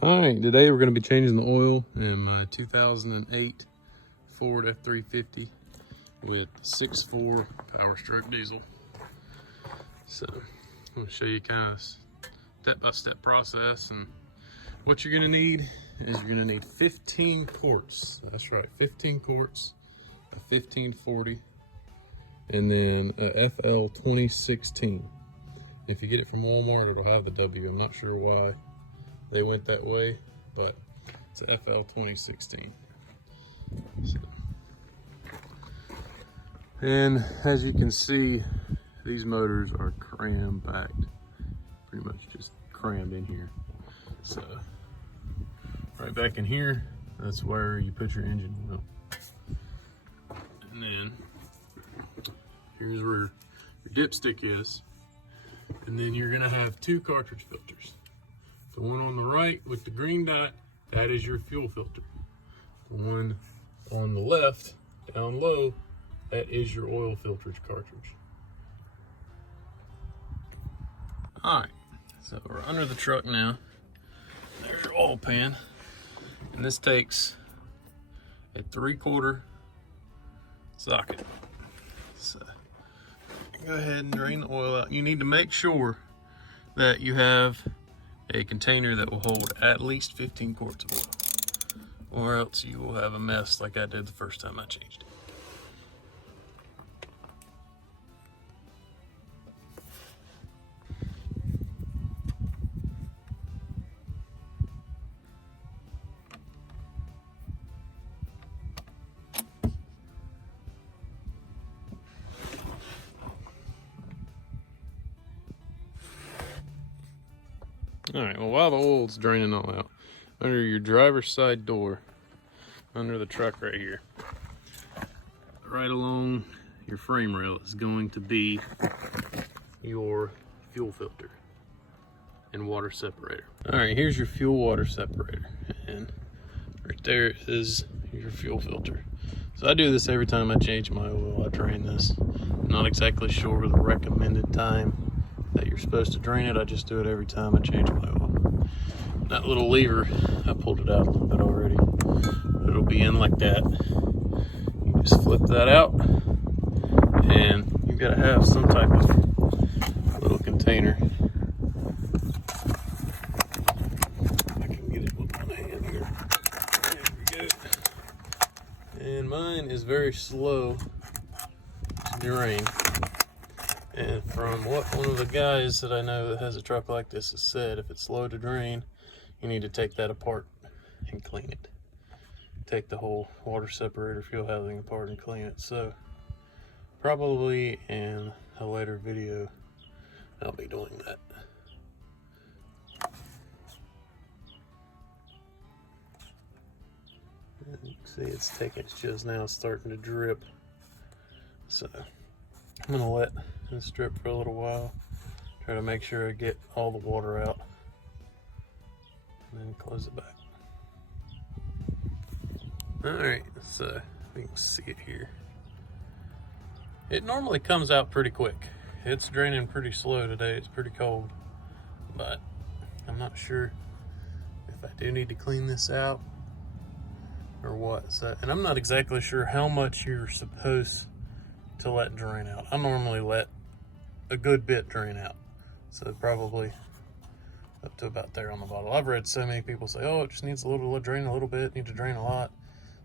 All right, today we're going to be changing the oil in my 2008 Ford F-350 with 6.4 Power Stroke diesel. So I'm going to show you kind of step-by-step process, and what you're going to need is you're going to need 15 quarts. That's right, 15 quarts, a 1540, and then a FL 2016. If you get it from Walmart, it'll have the W. I'm not sure why they went that way, but it's a FL 2016. So, and as you can see, these motors are cram packed, pretty much just crammed in here. So right back in here, that's where you put your engine oil. And then here's where your dipstick is. And then you're gonna have two cartridge filters. The one on the right with the green dot, that is your fuel filter. The one on the left, down low, that is your oil filter cartridge. All right, so we're under the truck now. There's your oil pan. And this takes a 3/4 socket. So go ahead and drain the oil out. You need to make sure that you have a container that will hold at least 15 quarts of oil, or else you will have a mess like I did the first time I changed it. All right, well, while the oil's draining all out, under your driver's side door, under the truck right here, right along your frame rail is going to be your fuel filter and water separator. All right, here's your fuel water separator, and right there is your fuel filter. So I do this every time I change my oil. I drain this. I'm not exactly sure the recommended time that you're supposed to drain it. I just do it every time I change my oil. That little lever, I pulled it out a little bit already, but it'll be in like that. You just flip that out, and you've got to have some type of little container. I can get it with my hand here. There we go. And mine is very slow to drain. And from what one of the guys that I know that has a truck like this has said, if it's slow to drain, you need to take that apart and clean it. Take the whole water separator, fuel housing apart and clean it. So probably in a later video, I'll be doing that. And you can see it's just now starting to drip. So I'm gonna let this drip for a little while. Try to make sure I get all the water out, and then close it back. All right, so you can see it here. It normally comes out pretty quick. It's draining pretty slow today. It's pretty cold, but I'm not sure if I do need to clean this out or what. So, and I'm not exactly sure how much you're supposed to let drain out. I normally let a good bit drain out, so probably up to about there on the bottle. I've read so many people say, oh, it just needs a little to drain a little bit, need to drain a lot.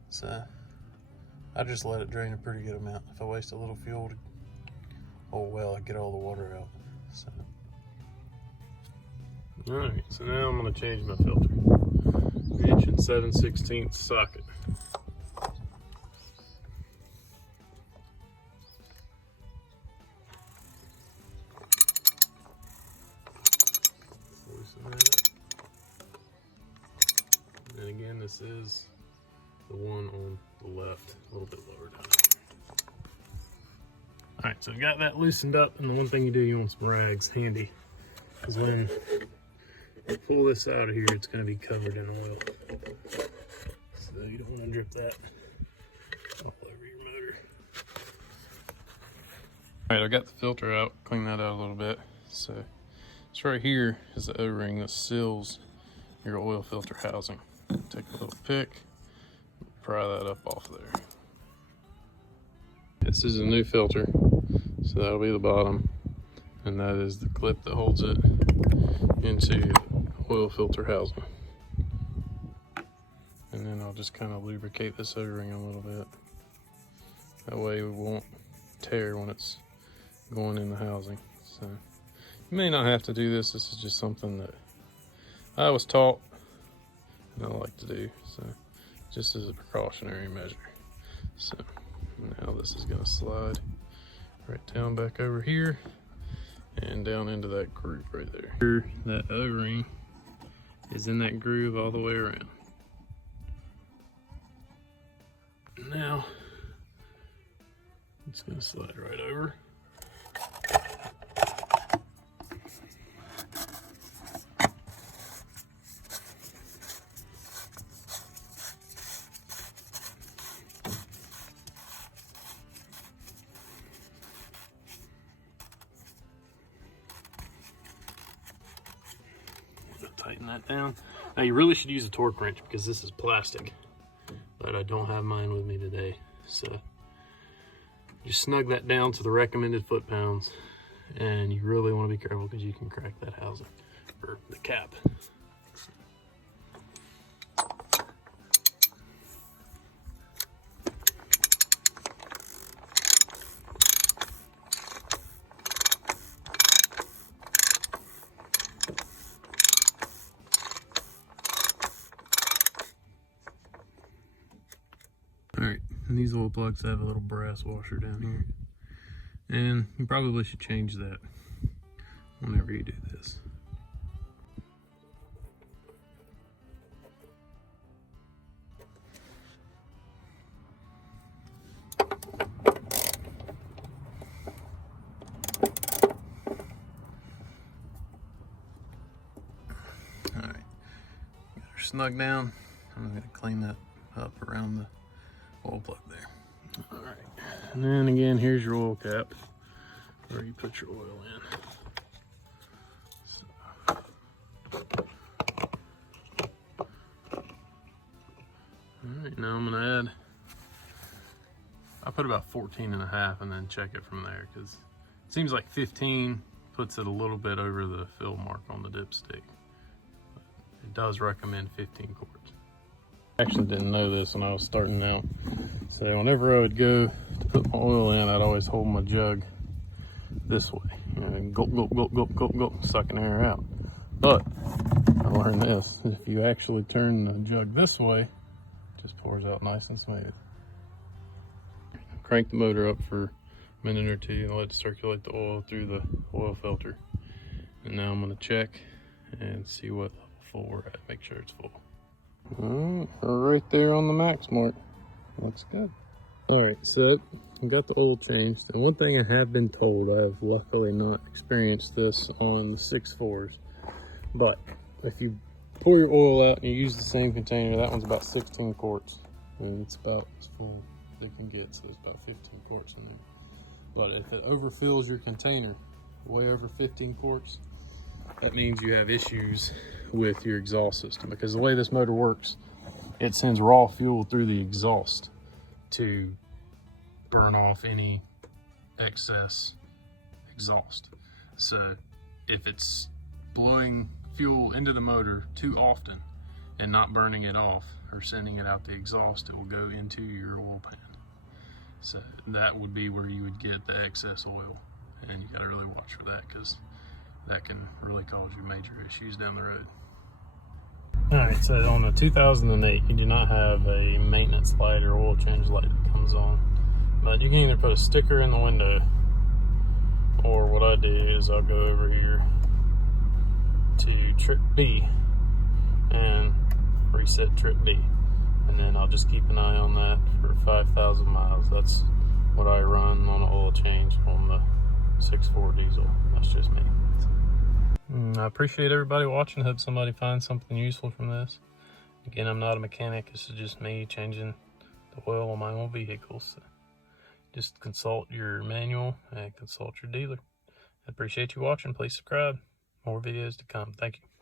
So I just let it drain a pretty good amount. If I waste a little fuel, oh well, I get all the water out. So all right, so now I'm going to change my filter. 1 7/16 socket. And again, this is the one on the left, a little bit lower down here. All right, so I got that loosened up, and the one thing you do, you want some rags handy, because when you pull this out of here, it's going to be covered in oil. So you don't want to drip that all over your motor. All right, I got the filter out, clean that out a little bit. So it's right here is the O-ring that seals your oil filter housing. Take a little pick, pry that up off there. This is a new filter, so that'll be the bottom, and that is the clip that holds it into the oil filter housing. And then I'll just kind of lubricate this O-ring a little bit. That way it won't tear when it's going in the housing. So you may not have to do this. This is just something that I was taught and I like to do. So just as a precautionary measure. So now this is going to slide right down back over here and down into that groove right there. That O-ring is in that groove all the way around. Now it's going to slide right over. Tighten that down. Now you really should use a torque wrench because this is plastic, but I don't have mine with me today. So just snug that down to the recommended foot-pounds, and you really want to be careful because you can crack that housing or the cap. Alright, and these oil plugs have a little brass washer down here. And you probably should change that whenever you do this. Alright, got her snug down. I'm going to clean that up around the oil plug there. All right, and then again, here's your oil cap where you put your oil in. All right, now I'm gonna add, I put about 14.5 and then check it from there because it seems like 15 puts it a little bit over the fill mark on the dipstick. It does recommend 15 quarts. I actually didn't know this when I was starting out. So whenever I would go to put my oil in, I'd always hold my jug this way. You know, gulp, gulp, gulp, gulp, gulp, gulp, sucking air out. But I learned this, if you actually turn the jug this way, it just pours out nice and smooth. Crank the motor up for a minute or two and let it circulate the oil through the oil filter. And now I'm gonna check and see what level full we're at, make sure it's full. Alright, right there on the max mark. Looks good. Alright, so I got the oil changed. And one thing I have been told, I have luckily not experienced this on the 6.4s, but if you pour your oil out and you use the same container, that one's about 16 quarts. And it's about as full as it can get, so it's about 15 quarts in there. But if it overfills your container, way over 15 quarts, that means you have issues with your exhaust system, because the way this motor works, it sends raw fuel through the exhaust to burn off any excess exhaust. So if it's blowing fuel into the motor too often and not burning it off or sending it out the exhaust, it will go into your oil pan. So that would be where you would get the excess oil, and you got to really watch for that because that can really cause you major issues down the road. Alright, so on the 2008, you do not have a maintenance light or oil change light that comes on. But you can either put a sticker in the window, or what I do is I'll go over here to trip B and reset trip B. And then I'll just keep an eye on that for 5,000 miles. That's what I run on an oil change on the 6.4 diesel. That's just me. I appreciate everybody watching. Hope somebody finds something useful from this. Again, I'm not a mechanic. This is just me changing the oil on my own vehicles. So just consult your manual and consult your dealer. I appreciate you watching. Please subscribe. More videos to come. Thank you.